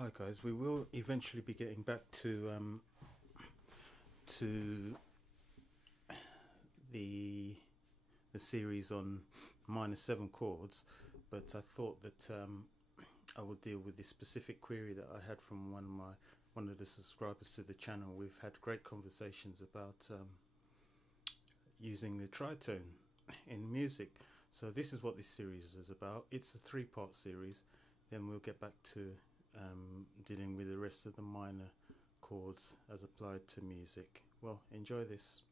Hi guys, we will eventually be getting back to the series on minor 7 chords, but I thought that I would deal with this specific query that I had from one of the subscribers to the channel. We've had great conversations about using the tritone in music, so this is what this series is about. It's a 3-part series. Then we'll get back to dealing with the rest of the minor chords as applied to music. Well, enjoy this.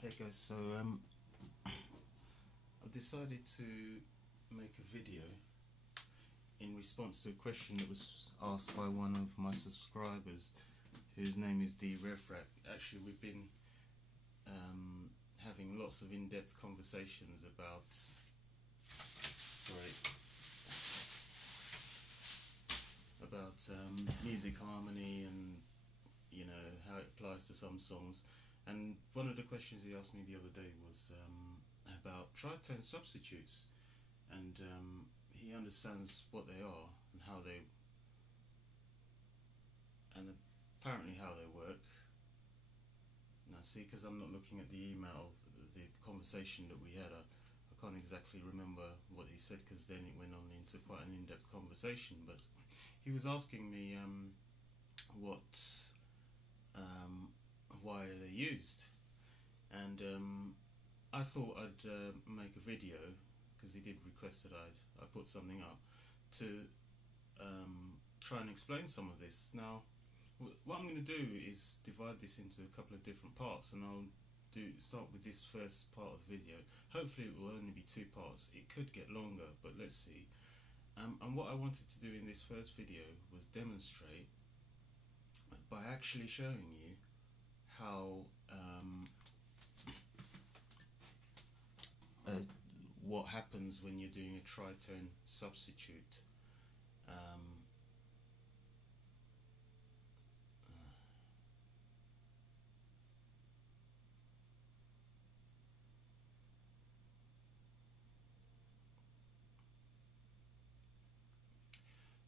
Hey guys, so I've decided to make a video in response to a question that was asked by one of my subscribers, whose name is drevrac. Actually, we've been having lots of in-depth conversations about music harmony and, you know, how it applies to some songs. And one of the questions he asked me the other day was about tritone substitutes, and he understands what they are and how they, and apparently how they work. Now see, because I'm not looking at the email, the conversation that we had, I can't exactly remember what he said, because then it went on into quite an in-depth conversation. But he was asking me why they're used, and I thought I'd make a video, because he did request that I put something up to try and explain some of this. Now, what I'm going to do is divide this into a couple of different parts, and I'll start with this first part of the video. Hopefully it will only be 2 parts. It could get longer, but let's see. And what I wanted to do in this first video was demonstrate by actually showing you how what happens when you're doing a tritone substitute.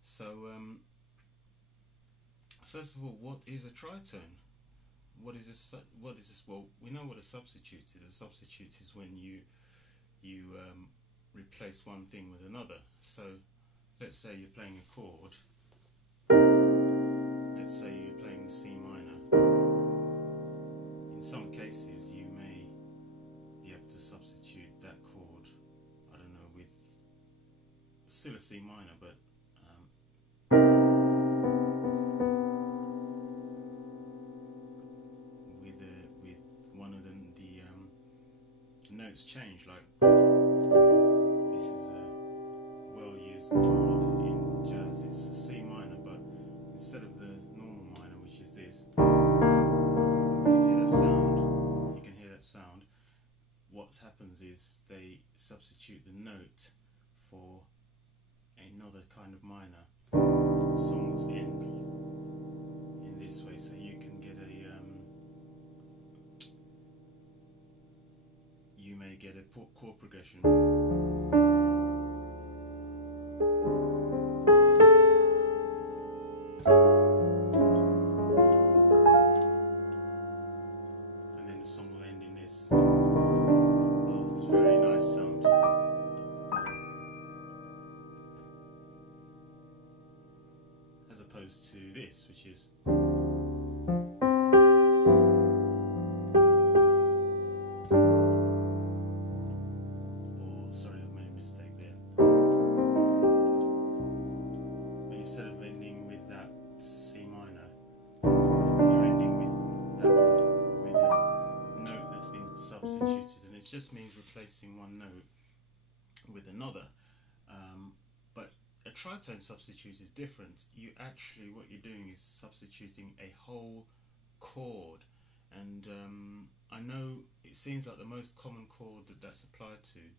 So first of all, what is a tritone? What is this? Well, we know what a substitute is. A substitute is when you replace one thing with another. So let's say you're playing a chord. Let's say you're playing the C minor. In some cases, you may be able to substitute that chord, I don't know, with still a C minor, but with one of the notes change. Like, this is a well-used chord in jazz. It's a C minor, but instead of the normal minor, which is this, you can hear that sound. You can hear that sound. What happens is they substitute the note for another kind of minor. The songs end in this way, so you can get a you may get a chord progression. And then the song will end in this. Oh, it's a very nice sound. As opposed to this, which is, sorry, I've made a mistake there. But instead of ending with that C minor, you're ending with that one, with a note that's been substituted, and it just means replacing one note with another. But a tritone substitute is different. You actually, what you're doing is substituting a whole chord, and I know it seems like the most common chord that's applied to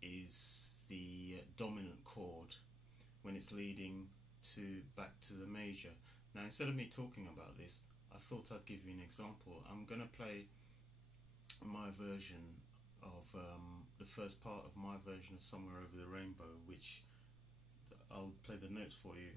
is the dominant chord when it's leading back to the major. Now, instead of me talking about this, I thought I'd give you an example. I'm going to play my version of the first part of my version of Somewhere Over the Rainbow, which I'll notes for you.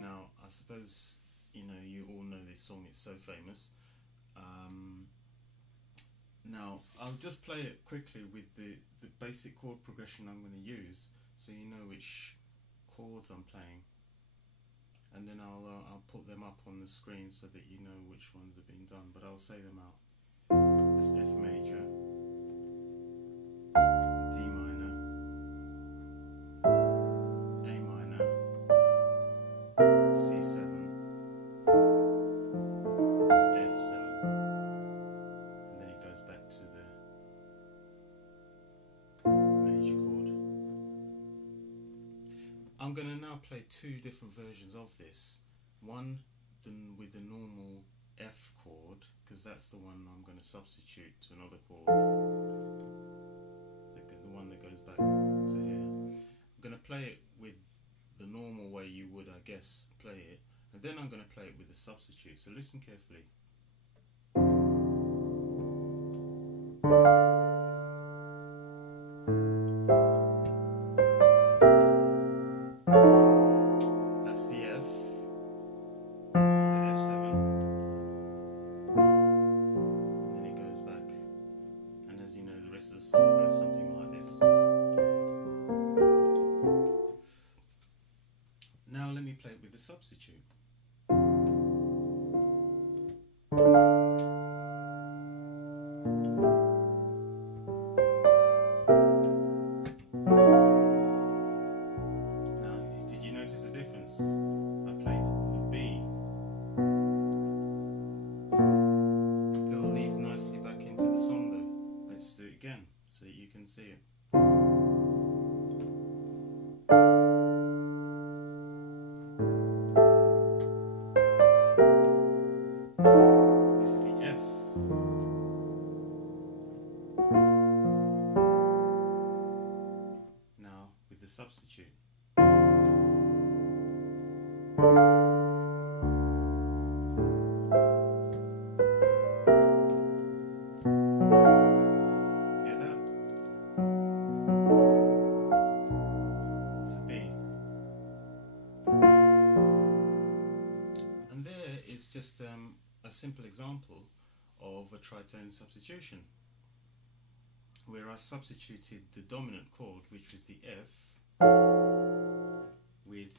Now, I suppose you know, you all know this song, it's so famous. Now, I'll just play it quickly with the basic chord progression I'm going to use, so you know which chords I'm playing. And then I'll put them up on the screen so that you know which ones have been done, but I'll say them out. That's F major, D minor, A minor, C7, F7, and then it goes back to the major chord. I'm going to now play two different versions of this. One with the normal F chord, because that's the one I'm going to substitute to another chord, the one that goes back to here. I'm going to play it with the normal way you would, I guess, play it, and then I'm going to play it with the substitute, so listen carefully. Play it with the substitute. Now, did you notice the difference? I played the B. Still leads nicely back into the song though. Let's do it again so that you can see it. Substitute. Hear that? It's a B. And there is just a simple example of a tritone substitution, where I substituted the dominant chord, which was the F, with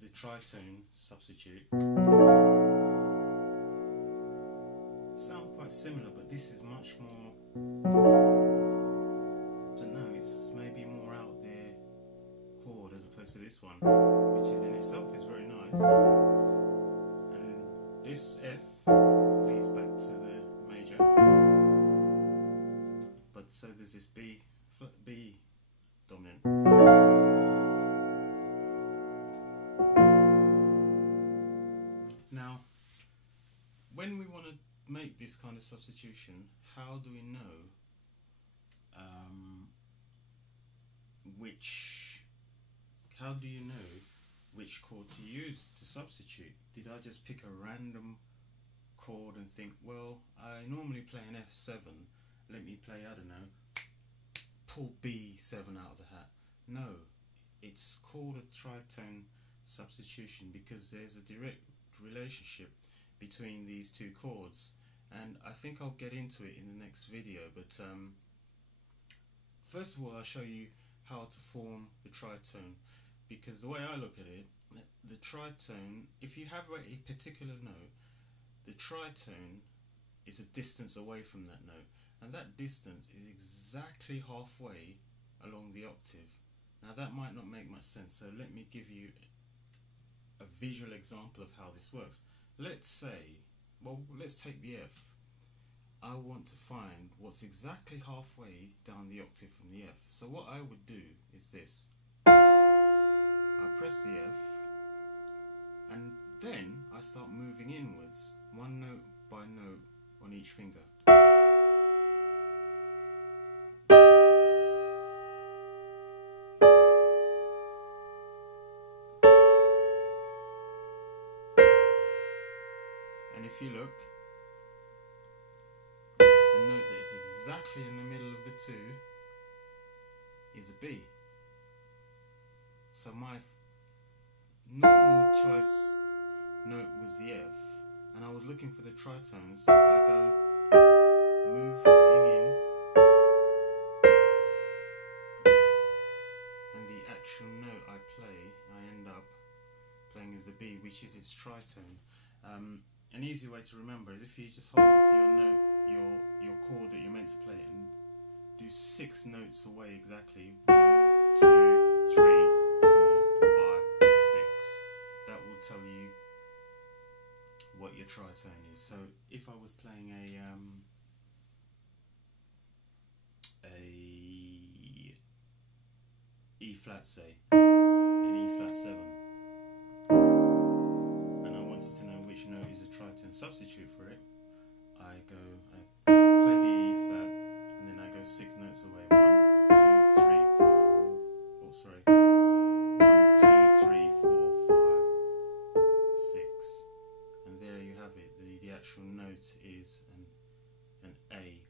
the tritone substitute. Sound quite similar, but this is much more, I don't know, it's maybe more out there chord as opposed to this one, which is in itself is very nice. And this F leads back to the major, but so does this B dominant. Now, when we want to make this kind of substitution, how do we know how do you know which chord to use to substitute? Did I just pick a random chord and think, well, I normally play an F7, let me play, I don't know, pull B7 out of the hat? No, it's called a tritone substitution because there's a direct relationship between these two chords, and I think I'll get into it in the next video, but first of all I'll show you how to form the tritone, because the way I look at it, the tritone, if you have a particular note, the tritone is a distance away from that note, and that distance is exactly halfway along the octave. Now that might not make much sense, so let me give you a visual example of how this works. Let's say, well, let's take the F. I want to find what's exactly halfway down the octave from the F. So what I would do is this. I press the F, and then I start moving inwards, one note by note on each finger. And if you look, is exactly in the middle of the two is a B. So my normal choice note was the F, and I was looking for the tritones, so I go moving in, and the actual note I play, I end up playing as the B, which is its tritone. An easy way to remember is if you just hold your note, your chord that you're meant to play, and do 6 notes away exactly. 1, 2, 3, 4, 5, 6. That will tell you what your tritone is. So if I was playing a E flat, say, an E flat 7, and I wanted to know which note is a tritone substitute for it, I play the E flat, and then I go 6 notes away. 1, 2, 3, 4. Oh, sorry. 1, 2, 3, 4, 5, 6. And there you have it. The actual note is an A.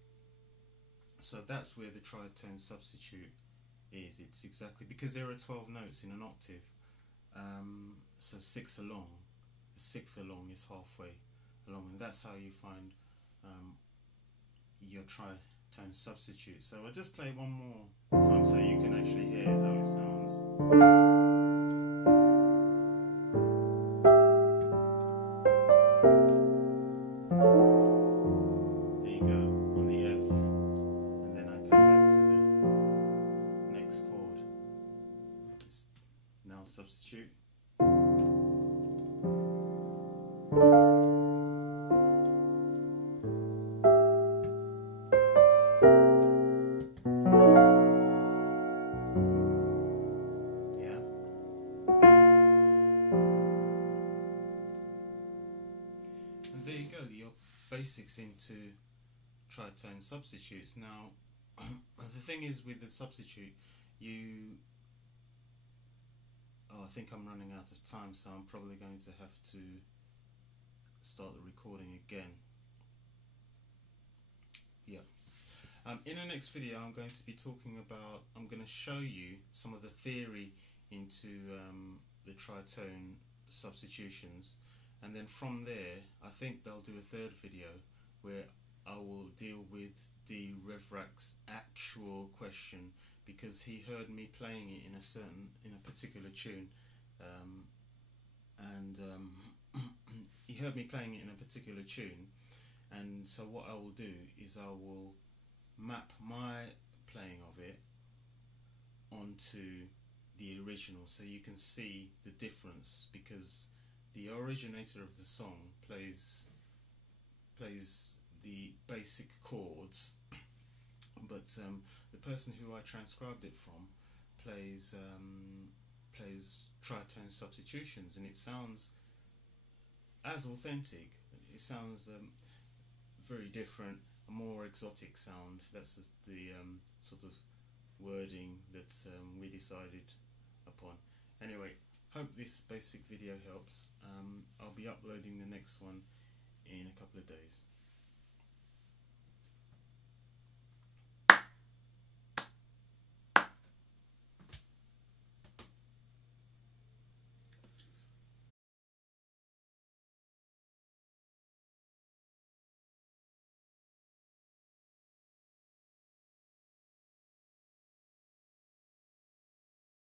So that's where the tritone substitute is. It's exactly because there are 12 notes in an octave. So 6 along. The 6th along is halfway along, and that's how you find your tritone substitute. So I'll just play it one more time so you can actually hear how it sounds. There you go, on the F, and then I come back to the next chord. Let's now substitute. There you go, your basics into tritone substitutes. Now, the thing is with the substitute, I think I'm running out of time, so I'm probably going to have to start the recording again. Yeah. In the next video, I'm going to be talking about, I'm going to show you some of the theory into the tritone substitutions. And then from there, I think they'll do a third video where I will deal with the revrac's actual question, because he heard me playing it in a particular tune, he heard me playing it in a particular tune, and so what I will do is I will map my playing of it onto the original, so you can see the difference, because the originator of the song plays the basic chords, but the person who I transcribed it from plays tritone substitutions, and it sounds as authentic. It sounds very different, a more exotic sound. That's just the sort of wording that we decided upon. Anyway, hope this basic video helps. I'll be uploading the next one in a couple of days.